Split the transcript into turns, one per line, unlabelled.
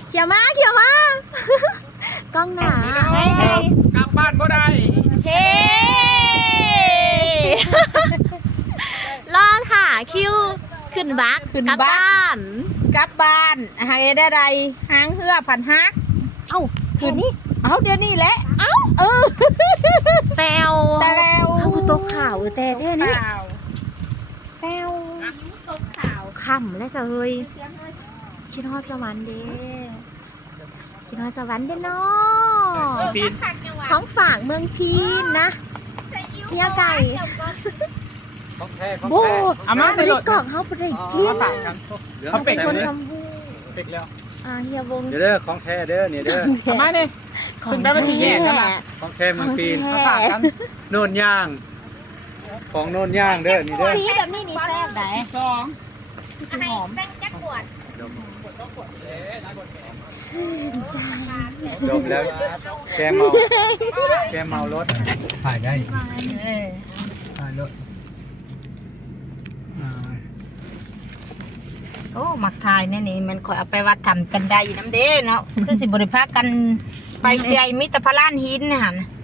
เขียวมากล้องหนาก
ลับบ้านบ่ได้
เฮ้รอถ่าคิวขึ้นบักกลับบ้าน
กลับบ้านหายได้ไรหางเหือผันฮัก
เอ้าคืนนี้
เอาเดี๋ยวนี้แหละเออ
แซว
แต่แล้ว
เขาคือตกข่าวแต่แท้นี่แซวขำและจะเฮยคิดฮอดสวรรค์เด้คิดฮอดสวรรค์เด้เนาะ
ปีน
ของฝากเมืองพีนนะเฮียไก่
ของแท้ของ
โบ
แท้
เอามา
ไป
ในรถ
กล่องเขาไปได้กิน
มาฝากกัน
เขาเป็
เป็น นคนทำบู
ปิกแล้ว
เฮียวง
เด้อของแท้เด้อนี่เด้อ
เอามาเนี่ย
ของ
ขึ้นไปมันสิแย่นั่นล่ะ
ของแท้
ข
เมื
อ
อง งปีน
แท้
มาฝากกัน
โน่นย่าง ของโน่นย่างเด้อนี่เด้อ
สีแบบนี้นี่แซ่บไหน
สอง
หอมชื่นใจ
ดมแล้วแกเมารถถ่ายได้ถ่ายรถ
โอ้มักทายนี่มันคอยเอาไปวัดทำกันได้น้ำเด้เนาะคือสิบริภาคกันไปเสียมิตรพระล้านหินนะฮะ